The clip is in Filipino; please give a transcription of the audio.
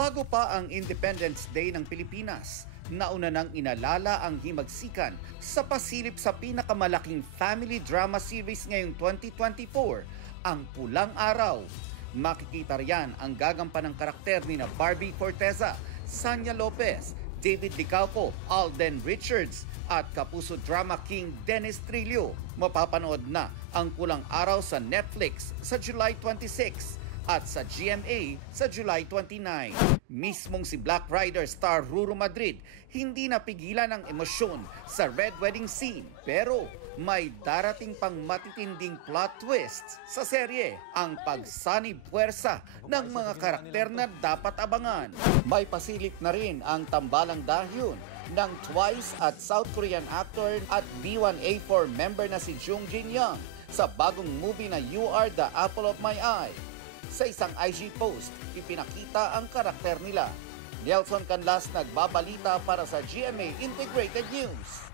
Bago pa ang Independence Day ng Pilipinas, nauna nang inalala ang himagsikan sa pasilip sa pinakamalaking family drama series ngayong 2024, ang Pulang Araw. Makikita riyan ang gagampan ng karakter ni Barbie Forteza, Sanya Lopez, David Dicalco, Alden Richards at Kapuso Drama King Dennis Trillo. Mapapanood na ang Pulang Araw sa Netflix sa July 26 at sa GMA sa July 29. Mismong si Black Rider star Ruru Madrid hindi napigilan ang emosyon sa Red Wedding scene, pero may darating pang matitinding plot twists sa serye, ang pagsanib puwersa ng mga karakter na dapat abangan. May pasilip na rin ang tambalang dahyon ng Twice at South Korean actor at B1A4 member na si Jung Jin Young sa bagong movie na You Are the Apple of My Eye. Sa isang IG post, ipinakita ang karakter nila. Nelson Canlas nagbabalita para sa GMA Integrated News.